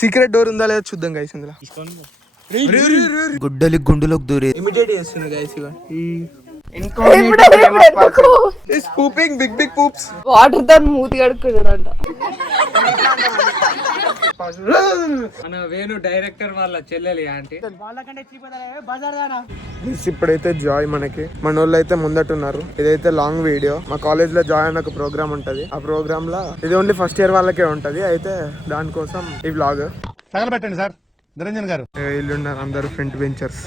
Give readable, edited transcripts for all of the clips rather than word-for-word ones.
Secret door ఉందా లేదా చూద్దాం గైస్ ఇందులో. గుడ్డలి గుండులోకి దూరే ఇమిటేట్ చేస్తున్నా గైస్. వాటర్ తో మూతి కడుక్కున్నాడంట. వేణు డైరెక్టర్ వాళ్ళ చెల్లెలి ఆంటీ. ఇప్పుడైతే జాయ్ మనకి మన వాళ్ళు అయితే ముందటున్నారు. ఇదైతే లాంగ్ వీడియో. మా కాలేజ్ లో జాయ్ అని ఒక ప్రోగ్రామ్ ఉంటది. ఆ ప్రోగ్రామ్ లో ఇది ఓన్లీ ఫస్ట్ ఇయర్ వాళ్ళకే ఉంటది. అయితే దానికోసం ఈ వ్లాగ్ తగలబెట్టండి సార్ నిరంజన్ గారు. వీళ్ళున్నారు అందరు ఫ్రంట్ బెంచర్స్.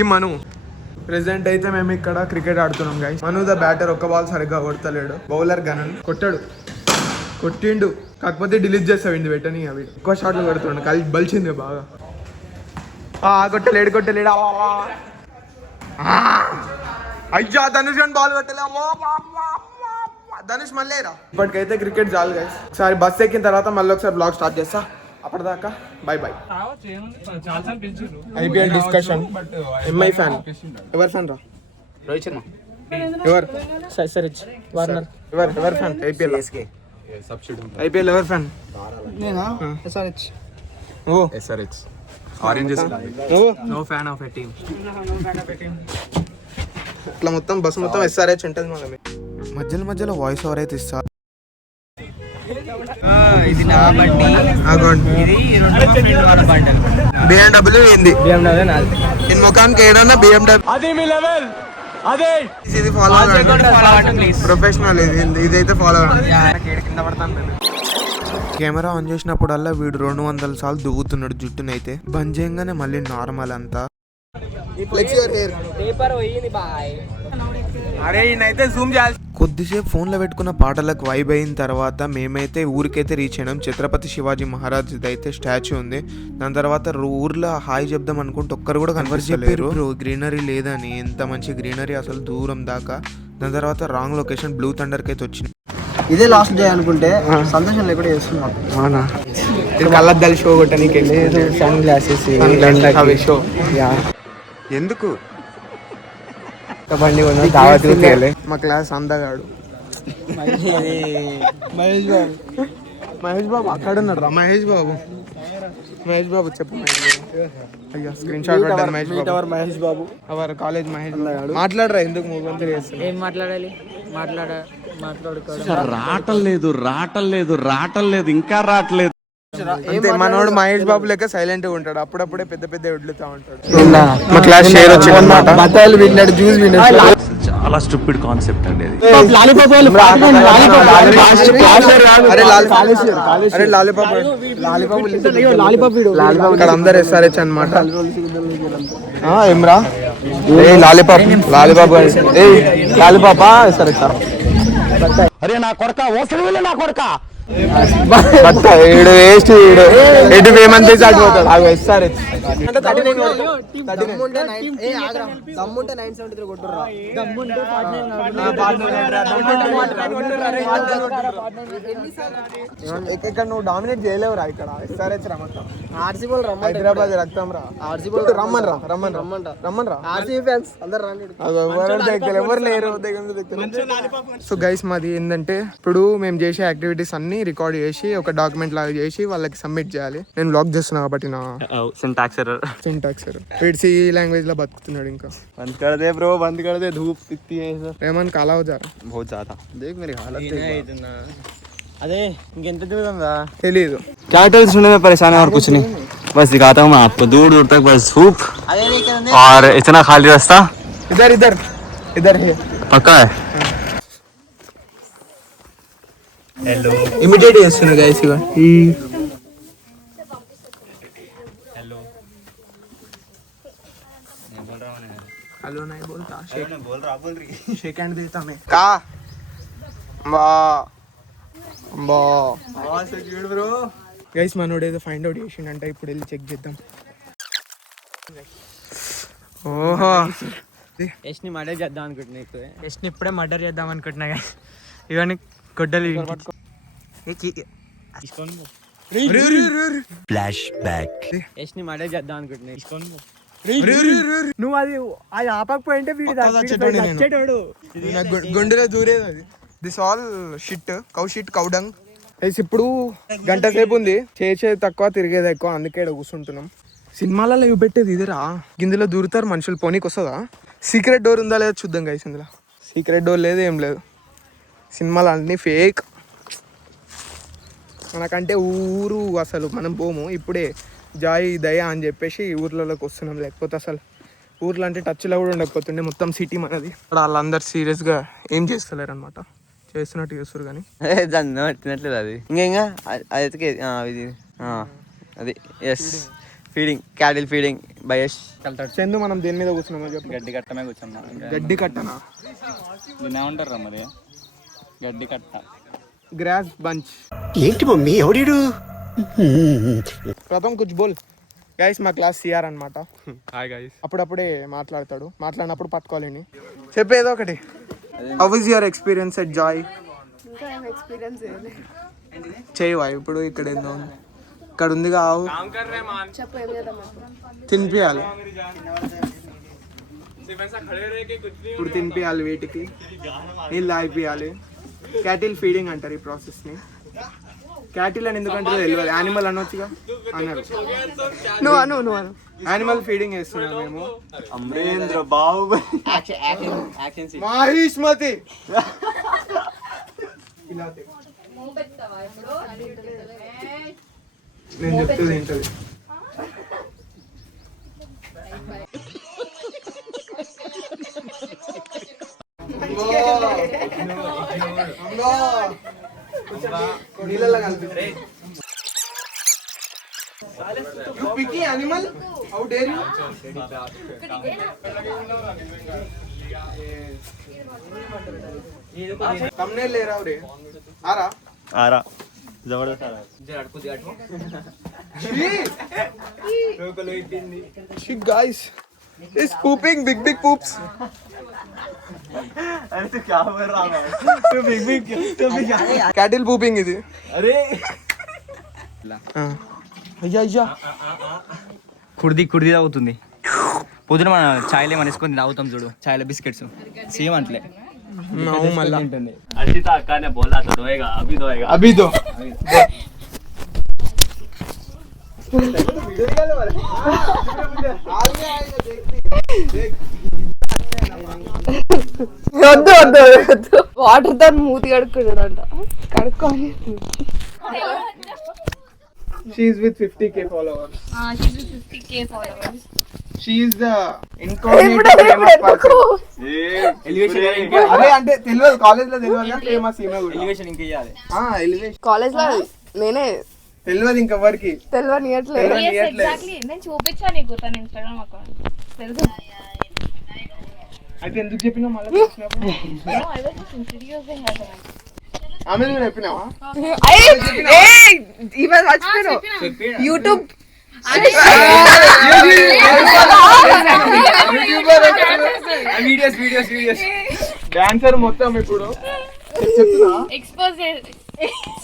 ఈ మను ప్రెసెంట్ అయితే మేము ఇక్కడ క్రికెట్ ఆడుతున్నాం గైస్. మను ద బ్యాటర్ ఒక్క బాల్ సరిగ్గా కొడతలేడు. బౌలర్ గనన్ కొట్టిండు కాకపోతే డిలీట్ చేస్తావు ఇండి పెట్టని. అవి ఎక్కువ షాట్లు కొడుతుండు. కలిసి బలిచింది బాగా. కొట్టలేడు అయ్యా ధనుష్ అని బాల్ కొట్టలే. ధనుష్ మళ్ళీరా. ఇప్పటికైతే క్రికెట్ చాలు గైస్. ఒకసారి బస్ ఎక్కిన తర్వాత మళ్ళీ ఒకసారి బ్లాగ్ స్టార్ట్ చేస్తా. అప్పటిదాకా bye bye. IPL discussion. MI fan. ఎవరు ఫ్యాన్ రా? రోహిత్ శర్మ. ఎవరు? వార్నర్. ఎవరు ఫ్యాన్? ఐపీఎల్ ఐపీఎల్ ఎవరు ఫ్యాన్? నేనా? SRH. ఓ SRH oranges. No fan of a team. ఇట్లా మొత్తం బస్సు మొత్తం SRH ఉంటుంది. మనం మధ్యలో వాయిస్ ఓవర్ అయితే ఇస్తా. ఇది నా బండి. ఇది BMW ఏంది? నేను ముఖానికి ఏడన్నా BMW. ఇది ఫాలో ప్రొఫెషనల్. ఇదైతే ఫాలో. కెమెరా ఆన్ చేసినప్పుడల్లా వీడు 200 సార్లు దువ్వుతున్నాడు జుట్టునైతే. బంద్ చేయగానే మళ్ళీ నార్మల్ అంతా. కొద్దిసేపు ఫోన్ లో పెట్టుకున్న పాటలకు వైబ్ అయిన తర్వాత మేమైతే ఊరికైతే రీచ్ అయినాం. ఛత్రపతి శివాజీ మహారాజ్ అయితే స్టాచ్యూ ఉంది. దాని తర్వాత ఊర్లో హాయ్ చెప్దాం అనుకుంటే ఒక్కరు కూడా కనిపించలేరు. గ్రీనరీ లేదని. ఎంత మంచి గ్రీనరీ అసలు దూరం దాకా. దాని తర్వాత రాంగ్ లొకేషన్ బ్లూ థండర్ కి అయితే వచ్చింది. ఇదే లాస్ట్ డే అనుకుంటే సంతోషం లేకుండా చేస్తున్నాం. అవునా? కళ్ళద్దాలు షో కొట్టడానికి సన్ గ్లాసెస్ షో. ఎందుకు బండి మా క్లాస్ అందగాడు మహేష్ బాబు అక్కడ ఉన్నాడు రా. మహేష్ బాబు చెప్పు. అయ్యా స్క్రీన్ షాట్ పెట్టాను. Mahesh Babu hour college Mahesh Babu. మాట్లాడరా ఎందుకు మూగంతా చేస్తున్నా? ఏం మాట్లాడాలి? రావట్లేదు ఇంకా రావట్లేదు. అంతే మనోడు మహేష్ బాబు లెక్క సైలెంట్ గా ఉంటాడు. అప్పుడప్పుడే పెద్ద వడ్లుతా ఉంటాడు. మా క్లాస్ షేర్ వచ్చింది. బతాలు విన్నాడు, జ్యూస్ విన్నాడు. చాలా స్టూపిడ్ కాన్సెప్ట్ అండి. ఇక్కడ అందరు SRH అనమాట. ఏమ్రా లాలీపాప్ SRH. అరే నా కొడక ఓసలి నా కొడక ఎటు పేమెంట్ పోతాడు. SRH ఇక్కడ నువ్వు డామినేట్ చేయలేవురా. ఇక్కడ SRH రమ్మంటా. హైదరాబాద్ రక్తం రా. రమ్మన్ రా. ఎవరు లేరు. సో గైస్ మాది ఏంటంటే ఇప్పుడు మేము చేసే యాక్టివిటీస్ అన్ని రికార్డ్ చేసి ఒక డాక్యుమెంట్ లాగా చేసి వాళ్ళకి సబ్మిట్ చేయాలి. నేను బ్లాగ్ చేస్తున్నా కాబట్టి నా సింటాక్స్ ఎర్రర్. వీడు C లాంగ్వేజ్ లో బతుకుతున్నాడు. ఇంకా బంద్ कर दे धूप इतनी है सर. रेमन काला हो जा रहा बहुत ज्यादा. देख मेरी हालत अरे इंकेंत दूर तेलीదు. क्या सुनने में परेशान है और कुछ नहीं. बस दिखाता हूँ मैं आपको दूर तक बस धूप और इतना खाली रास्ता. इधर है पक्का है. हेलो इमिटेट చేస్తున్నా గైస్. ఇగో हेलो नहीं बोलता. बोल रही शेक हैंड देता मैं का ब्रो. గైస్ మనోడు ఏదో ఫైండ్ అవుట్ చేసిండంట. ఇప్పుడు వెళ్ళి చెక్ చేద్దాం. ఓహో యష్ని మర్డర్ చేద్దాం అనుకుంటున్నా. యష్ని ఇప్పుడే మర్డర్ చేద్దాం అనుకుంటున్నా. ఇవన్నీ గొడ్డలి ఫ్లాష్ బ్యాక్. యష్ని మర్డర్ చేద్దాం అనుకుంటున్నా. నువ్వు అది ఆపకపోయింటే గుండెలో దూరేది అది. This all shit cow shit cow dung ఇప్పుడు గంట సేపు ఉంది, చేసేది తక్కువ తిరిగేది ఎక్కువ, అందుకే ఇక్కడ కూర్చుంటున్నాం. సినిమాలలో ఇవి పెట్టేది ఇదిరా, ఇందులో దూరుతారు మనుషులు, పోనీకి వస్తుందా? సీక్రెట్ డోర్ ఉందా లేదా చూద్దాం గైస్. ఇందులో సీక్రెట్ డోర్ లేదు, ఏం లేదు. సినిమాలు అన్నీ ఫేక్. మనకంటే ఊరు అసలు మనం పోము, ఇప్పుడే జాయ్ దయ అని చెప్పేసి ఊర్లలోకి వస్తున్నాం. లేకపోతే అసలు ఊర్లో అంటే టచ్లో కూడా ఉండకపోతుండే, మొత్తం సిటీ మనది. వాళ్ళందరూ సీరియస్గా ఏం చేస్తలేరు అనమాట, చేస్తున్నట్టు చేస్తారు కానీ దాన్ని తినట్లేదు అది. ఇంకా అది అది ఎస్ feeding, cattle feeding by Yash. Chandu మనం దేని మీద కూర్చున్నామో చెప్పు. గడ్డి కట్టమే కూర్చున్నాం. గడ్డి కట్టనా? దీన్ని ఏమంటారు మరి? గడ్డి కట్ట, గ్రాస్ బంచ్. ఏంటి మమ్మీ ఎవడు? ప్రథమ్ కుచ్ బోల్. గైస్ మా క్లాస్ సిఆర్ అనమాట. Hi guys. అప్పుడప్పుడే మాట్లాడతాడు, మాట్లాడినప్పుడు పట్టుకోవాలండి. చెప్పు ఏదో ఒకటి. How is your experience at Joy? చేయవా ఇప్పుడు? ఇక్కడ ఏందో ఉంది, ఇక్కడ ఉంది కావు, తినిపియాలి. ఇప్పుడు తినిపియాలి, వీటికి నీళ్ళు తాగిపియాలి. క్యాటిల్ ఫీడింగ్ అంటారు ఈ ప్రాసెస్ని. క్యాటిల్ అని ఎందుకంటే తెలియదు, యానిమల్ అనొచ్చుగా అన్నారు. నువ్వు యానిమల్ ఫీడింగ్ చేస్తున్నాం మేము. అమరేంద్ర బాబు మాహిష్మతి. నేను చెప్తుంది ఏంటది? నీళ్ళలో కలిపి పికి animal, how dare you? thumbnail ले रहा हूं रे, आ रहा జబర్దస్త్ ఆరా. she guys is pooping big poops. अरे तू क्या बोल रहा है? तू बिग cattle pooping ఇది. अरे అయ్యా అయ్యా కుర్ది తాగుతుంది. పొద్దున మన ఛాయ్లో మనం వేసుకొని తాగుతాం చూడు, ఛాయ్లో బిస్కెట్స్ సేమ్ అంటలే. మళ్ళా अर्शिता अक्का ने बोला तो धोएगा, अभी धोएगा. अभी दो వద్దు వద్దు వద్దు, వాటర్ తో మూతి కడుక్కున్నాడంట. కడుక్కొని she is with 50k followers. she's with 50k followers. she is the incognito famous person. అదే అంటే తెలియదు, కాలేజ్ లో తెలియదు కానీ ఫేమస్ ఈమె కూడా. ఎలివేషన్ ఇంకా ఇవ్వాలి. ఎలివేషన్ కాలేజ్ లో నేనే తెలియదు ఇంకెవరికి. తెలియనియట్లేదు. Yes, exactly. నేను చూపించాను నీకు తన ఇన్స్టాగ్రామ్ అకౌంట్, తెలుసు. అయితే ఎందుకు చెప్పినావు మళ్ళీ? No, I was just introducing her to my. ఆమె నువ్వు చెప్పినావా? యూట్యూబ్ వీడియోస్ డాన్సర్ మొత్తం ఇప్పుడు చెప్తున్నా. ఎక్స్పోజ్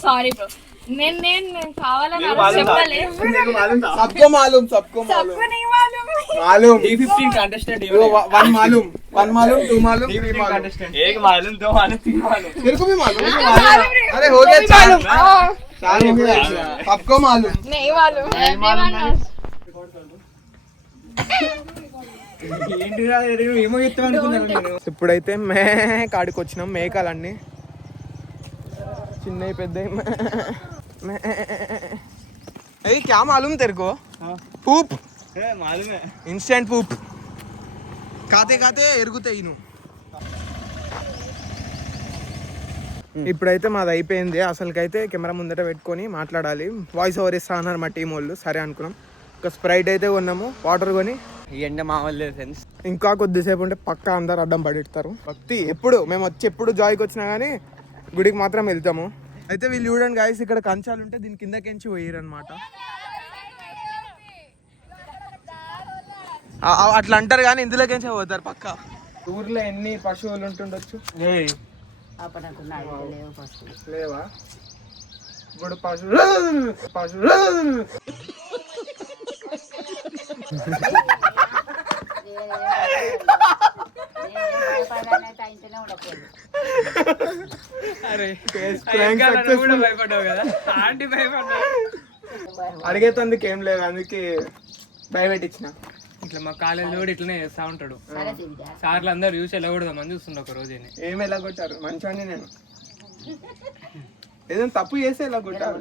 సారీ బ్రో, నేను కావాలని చెప్పలే. सबको मालूम मालूम D15 contestant वन मालूम 2 मालूम 3 मालूम, एक मालूम, दो मालूम, तीन मालूम. तेरे को भी मालूम? अरे हो गया, चार हो गया. सबको मालूम. नहीं मालूम. ఇప్పుడైతే కాడికి వచ్చినాం. మేకలన్నీ చిన్నవి పెద్దవి. అయ్యి క్యా మాలూమ్ తెరుకో? పూప్ मालूम है. ఇన్స్టెంట్ పూప్ కాతే ఎరుగుతాయి. నువ్వు ఇప్పుడైతే మాది అయిపోయింది. అసలుకైతే కెమెరా ముందట పెట్టుకొని మాట్లాడాలి, వాయిస్ ఓవర్ ఇస్తా అన్నారు మా టీం వాళ్ళు. సరే అనుకున్నాం. ఒక స్ప్రైట్ అయితే కొన్నాము, వాటర్ కొని. ఈ ఎండ మామూలు ఫ్రెండ్స్. ఇంకా కొద్దిసేపు ఉంటే పక్కా అందరు అడ్డం పడిస్తారు. భక్తి ఎప్పుడు మేము వచ్చి ఎప్పుడు జాయ్కి వచ్చినా కానీ గుడికి మాత్రం వెళ్తాము. అయితే వీళ్ళు చూడండి గాయస్, ఇక్కడ కంచాలు ఉంటే దీని కిందకించి పోయారు అనమాట. అట్లా అంటారు కానీ ఇందులోకించి పోతారు పక్కా. ఊర్లో ఎన్ని పశువులు ఉంటుండొచ్చు? లేవా? ఇప్పుడు పశువులు అడిగేతందుకు ఏం లేదు, అందుకే భయపెట్టించిన. ఇట్లా మా కాలేజీలో కూడా ఇట్లనే చేస్తా ఉంటాడు. సార్లు అందరు చూసి వెళ్ళకూడదామని చూస్తుండే ఒక రోజు. ఏమి ఎలా కొట్టారు? మంచివాడిని నేను. ఏదైనా తప్పు చేస్తే ఎలా కొట్టారు?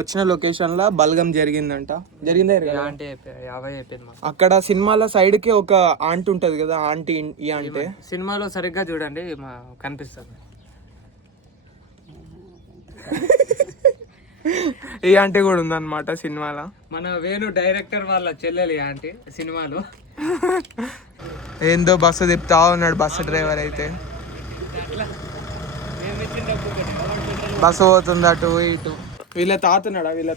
వచ్చిన లొకేషన్ లో బల్గం జరిగిందంట. జరిగిందే అంటే 50 చెప్పింది మాకు. అక్కడ సినిమాల సైడ్ కి ఒక ఆంటీ ఉంటది కదా, ఆంటీ ఈ అంటే సినిమాలో సరిగ్గా చూడండి కనిపిస్తుంది. ఈ ఆంటీ కూడా ఉందన్నమాట సినిమాలో. మన వేణు డైరెక్టర్ వాళ్ళ చెల్లెలు ఈ ఆంటీ సినిమాలో. ఏందో బస్సు తిప్పుతా ఉన్నాడు బస్సు డ్రైవర్ అయితే. బస్సు పోతుంది అటు ఇటు. వీళ్ళ తాత ఉన్నాడా? వీళ్ళ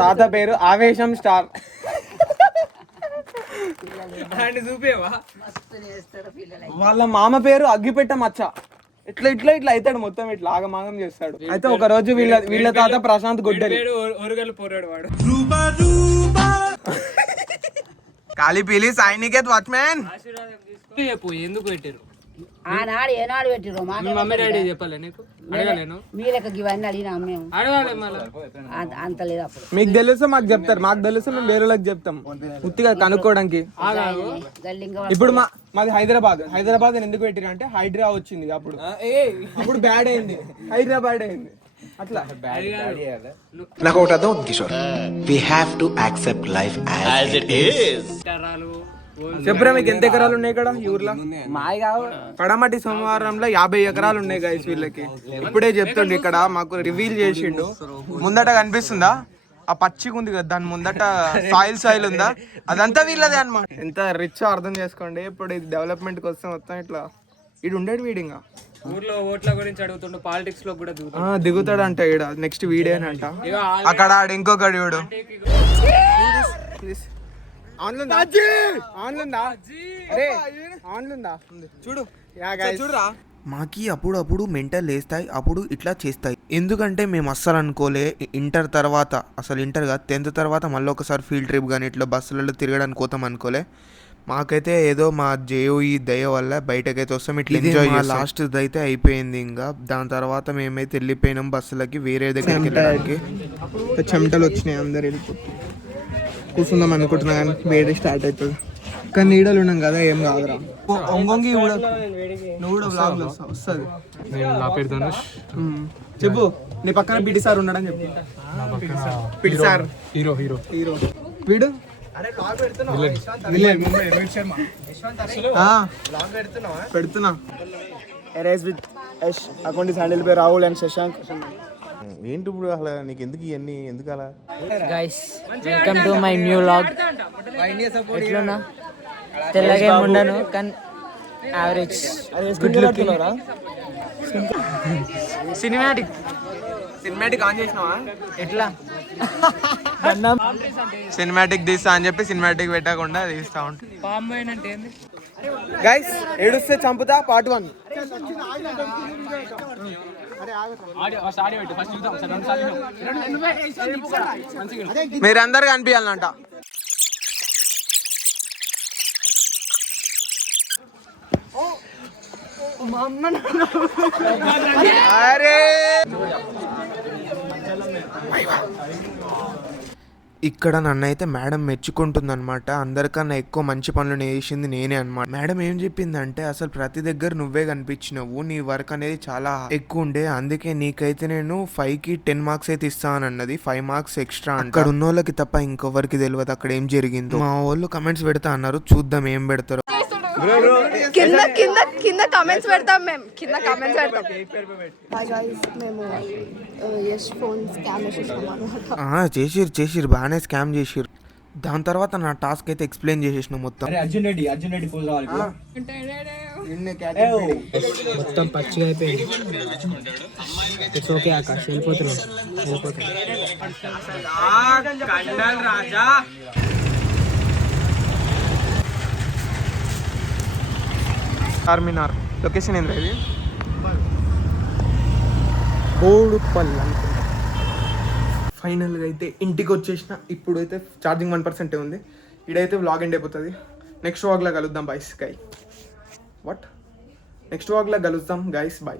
తాత పేరు ఆవేశం స్టార్. చూపేవా? వాళ్ళ మామ పేరు అగ్గిపెట్ట మచ్చ. ఇట్లా ఇట్లా ఇట్లా అవుతాడు మొత్తం, ఇట్లా ఆగమాగం చేస్తాడు. అయితే ఒక రోజు వీళ్ళ తాత ప్రశాంత్ గొడ్డలి ఒరుగలు పోరాడు వాడు. కాలి పీలి సైనికేత్ వాచ్మ్యాన్ చెప్పు ఎందుకు పెట్టారు? ఆనాడు ఏనాడు పెట్టిరు మీ మమ్మీ డాడీ చెప్పాలి నీకు? అడగలేను. వీళ్ళకి ఇవన్నీ అడిగినా మేము అడగాలి మళ్ళీ. అంత లేదు అప్పుడు. మీకు తెలుసు మాకు చెప్తారు, మాకు తెలుసు మేము వేరే వాళ్ళకి చెప్తాం ఉత్తిగా కనుక్కోవడానికి. ఇప్పుడు మాది హైదరాబాద్ ఎందుకు పెట్టిరు అంటే హైడ్రా వచ్చింది అప్పుడు బ్యాడ్ అయింది, హైదరాబాద్ అయింది అట్లా. నాకు ఒకటి అర్థం అవుతుంది Kishore, we have to accept life as it is. చెప్పురా మీకు ఎంత ఎకరాలు ఉన్నాయి ఇక్కడ ఈ ఊర్లో? పడమటి సోమవారంలో 50 ఎకరాలు ఉన్నాయి గైస్ వీళ్ళకి. ఇప్పుడే చెప్తుండ్రు ఇక్కడ మాకు రివీల్ చేసిండు. ముందట కనిపిస్తుందా ఆ పచ్చిగా ఉంది కదా, దాని ముందట సాయిల్ ఉందా, అదంతా వీళ్ళదే అన్నమాట. ఎంత రిచ్ అర్థం చేసుకోండి. ఇప్పుడు ఇది డెవలప్మెంట్ కోసం మొత్తం ఇట్లా ఇడు ఉండేది వీడింగా. ఊర్లో ఓట్ల గురించి అడుగుతుండు, పాలిటిక్స్ లో కూడా దిగుతాడు అంట. ఈడ నెక్స్ట్ వీడేనంట. అక్కడ ఇంకొకటి వీడు చూడురా. మాకి అప్పుడప్పుడు మెంటల్ లేస్తాయి, అప్పుడు ఇట్లా చేస్తాయి. ఎందుకంటే మేము అస్సలు అనుకోలే ఇంటర్ తర్వాత, అసలు ఇంటర్ కాదు 10th తర్వాత మళ్ళీ ఒకసారి ఫీల్డ్ ట్రిప్ కానీ ఇట్లా బస్సులలో తిరగడానికి పోతాం అనుకోలే. మాకైతే ఏదో మా జేఓఈ దయ వల్ల బయటకైతే వస్తాం, ఇట్లా ఎంజాయ్. లాస్ట్ అయితే అయిపోయింది. ఇంకా దాని తర్వాత మేమైతే వెళ్ళిపోయినాం బస్సులకి వేరే దగ్గరికి వెళ్ళడానికి. చెమటలు వచ్చినాయి, అందరు వెళ్ళిపోతుంది. కూర్చుందాం అనుకుంటున్నా కానీ వేడి స్టార్ట్ అవుతుంది. కానీ నీడలు ఉన్నాం కదా, ఏం కాదురా. ఒంగొంగి నువ్వు కూడా బ్లాగ్ వస్తుంది. నా పేరు ధనుష్. చెప్పు, నీ పక్కన పిటి సార్ ఉన్నాడని చెప్పు. పిటి సార్ హీరో వీడు పెడుతున్నా. అకౌంట్ హ్యాండిల్ పై రాహుల్ అండ్ శశాంక్. ఏంటి ఇప్పుడు అసలు నీకు ఎందుకు ఇవన్నీ, ఎందుకు అలా? Guys welcome to my new vlog. ఎట్లున్నా? తెల్లగా ఉండను కానీ average good looking. Cinematic on చేసినావా? ఎట్లా సినిమాటిక్ తీస్తా అని చెప్పి సినిమాటిక్ పెట్టకుండా తీస్తా ఉంటా. పాంబైన్ అంటే ఏంది గైస్? ఏడుస్తే చంపుతా పార్ట్ 1. మీరందరు కనిపించాలంట. అరే ఇక్కడ నన్ను అయితే మేడం మెచ్చుకుంటుంది అనమాట. అందరికన్నా ఎక్కువ మంచి పనులు చేసింది నేనే అనమాట. మేడం ఏం చెప్పిందంటే, అసలు ప్రతి దగ్గర నువ్వే కనిపించినవు, నీ వర్క్ అనేది చాలా ఎక్కువ ఉండే, అందుకే నీకైతే నేను 5కి 10 మార్క్స్ అయితే ఇస్తాను అన్నది. 5 మార్క్స్ ఎక్స్ట్రా. అక్కడ ఉన్న వాళ్ళకి తప్ప ఇంకొవరికి తెలియదు అక్కడ ఏం జరిగిందో. మా వాళ్ళు కమెంట్స్ పెడతా అన్నారు, చూద్దాం ఏం పెడతారు. కింద కామెంట్స్ పెడతాం మేము, కింద కామెంట్స్ పెడతాం. మేము యష్ ఫోన్ స్కామ్ చేసిరు బాగానే స్కామ్ చేసిరు. దాని తర్వాత నా టాస్క్ అయితే ఎక్స్ప్లెయిన్ చేసేసిన మొత్తం. మొత్తం పచ్చిగా అయిపోయింది. ఇట్స్ ఓకే ఆకాష్, వెళ్ళిపోతున్నాం. రాజా చార్మినార్ లొకేషన్ ఏంద్రా ఇది? బోడుపల్లి అనుకుంటా. ఫైనల్గా అయితే ఇంటికి వచ్చేసిన. ఇప్పుడు అయితే ఛార్జింగ్ 1% ఉంది. ఇడైతే వ్లాగ్ ఎండ్ అయిపోతుంది. నెక్స్ట్ వ్లాగ్లో కలుద్దాం బాయ్స్. వాట్ నెక్స్ట్ వాక్లో కలుస్తాం గైస్. బాయ్.